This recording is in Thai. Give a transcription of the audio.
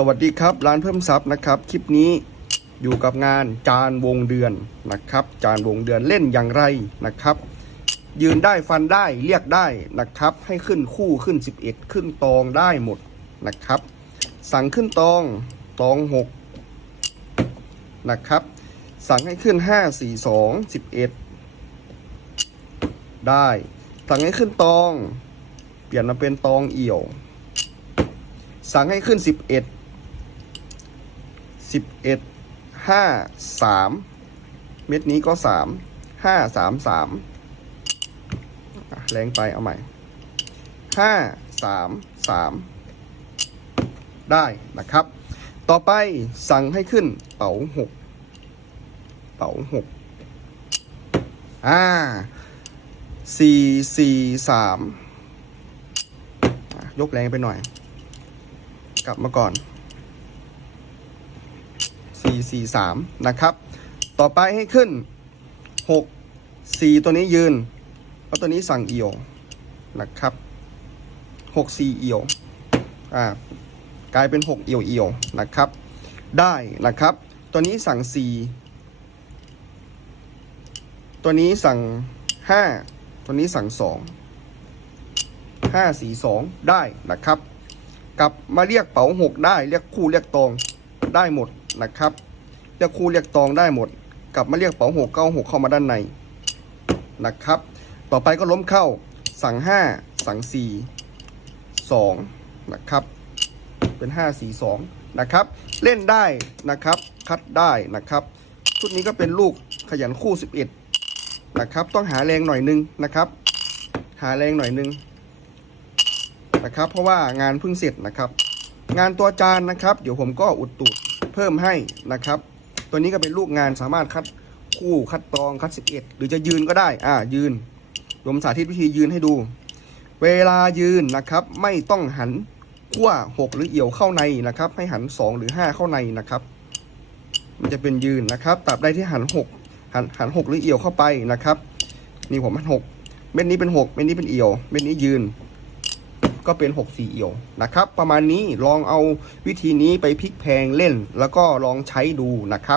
สวัสดีครับ ร้านเพิ่มทรัพย์นะครับ คลิปนี้อยู่กับงานจานวงเดือนนะครับ จานวงเดือนเล่นอย่างไรนะครับ ยืนได้ฟันได้เรียกได้นะครับ ให้ขึ้นคู่ขึ้น 11 ขึ้นตองได้หมดนะครับ สั่งขึ้นตองตอง6นะครับ สั่งให้ขึ้น 5 4 2 11 ได้ สั่งให้ขึ้นตอง เปลี่ยนมาเป็นตองเอี่ยวสั่งให้ขึ้น 11 11 5 3เม็ดนี้ก็3 5 3 3อะแรงไปเอาใหม่5 3 3ได้นะครับ ต่อไปสั่งให้ขึ้นเป๋า6เป๋า6อ่า4 4 3อะยกแรงไปหน่อย กลับมาก่อน 4 4 3 นะครับ ต่อไปให้ขึ้น 6 4 ตัวนี้ยืนเพราะตัวนี้สั่งเอียวนะครับ 6 4 เอียวอ่ากลายเป็น 6 เอียวเอียวนะครับ ได้นะครับ ตัวนี้สั่ง 4 ตัวนี้สั่ง 5 ตัวนี้สั่ง 2 5 4 2 ได้นะครับกลับมาเรียกเป๋าหกได้ เรียกคู่เรียกตองได้หมด นะครับเรียกคู่เรียกตองได้หมด กลับมาเรียกเป๋าหกเก้าหกเข้ามาด้านในนะครับ ต่อไปก็ล้มเข้าสั่งห้าสั่งสี่สองนะครับ เป็นห้าสี่สองนะครับ เล่นได้นะครับ คัดได้นะครับ ชุดนี้ก็เป็นลูกขยันคู่สิบเอ็ดนะครับ ต้องหาแรงหน่อยนึงนะครับ หาแรงหน่อยนึงนะครับ เพราะว่างานเพิ่งเสร็จนะครับ งานตัวจานนะครับ เดี๋ยวผมก็อุดตูด พิ่มให้นะครับ ตัวนี้ก็เป็นลูกงานสามารถคัดคู่คัดตองคัด 11 หรือจะยืนก็ได้ อ่า ยืนผมสาธิตวิธียืนให้ดู เวลายืนนะครับ ไม่ต้องหันขั้ว6หรือเอี่ยวเข้าในนะครับ ให้หัน 2 หรือ 5 เข้าในนะครับ มันจะเป็นยืนนะครับตราบใดที่หัน 6 หันหัน 6 หรือเอี่ยวเข้าไปนะครับ นี่ผมหัน6เม็ดนี้เป็น 6 เม็ดนี้เป็นเอี่ยว เม็ดนี้ยืน ก็เป็น 6 4 เอี่ยวนะครับ ประมาณนี้ลองเอาวิธีนี้ไปพลิกแพลงเล่น แล้วก็ลองใช้ดูนะครับ